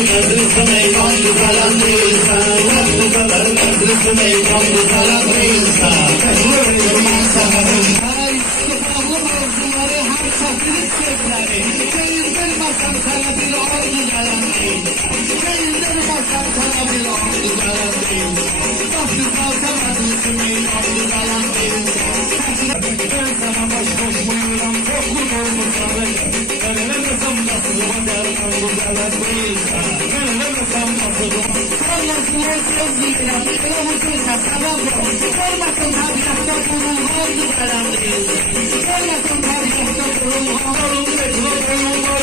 nazlısın ey kanlı falan değilsen. Yok bu kadar nazlısın ey kanlı falan değilsen. Kaçırırım ben severim. Ay sıfırlı mevzuları her çatırık sözleri. Değindirmezsem sana bir ordu gelen değil. Değindirmezsem sana bir ordu gelen değil. Çok güzel nazlısın ey kanlı falan değilsen. Ben sana boş boş buyuram, yokluk olmuş arayın. Veremezsem nasılıma derman güzelen değilsen. Veremezsem nasılıma. Sonrasını sözlüğüne, ruhusuysa sebep ol. Sormasın tabiatta bunun oldu gelen değilsen. Sormasın tabiatta bunun oldu gelen değilsen.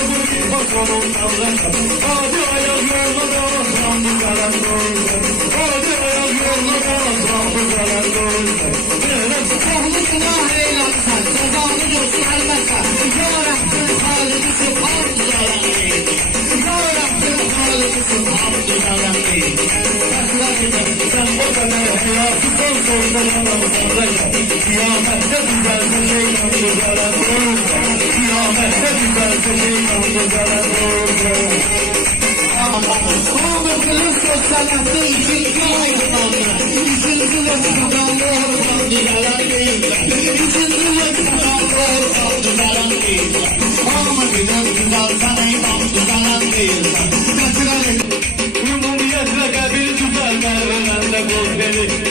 Bak onun davranı. Hadi ayak yolda da aslandı gelen değilsen. Hadi ayak yolda da aslandı gelen değilsen. Kohlu günah eylemsen, cezanı göstermesen. Yarabbim halimizi hamd gelen değilsen. Yarabbim halimizi hamd gelen değilsen. Sen o kadar hayatı son sonunda yanımızdayken. Kıyamette düzelse şeytan güzelen değilsen. Kıyamette düzelse şeytan güzelen değilsen. Ama kılıç göstermekte ikinci aydınlandı. İkinci vesikadan doğru gelen değilsen. İkinci vesikadan doğru gelen değilsen. Ama güzel güzelsen eyvan güzelen değilsen. Umumiyet ve kabir güzel mervelerde bul beni.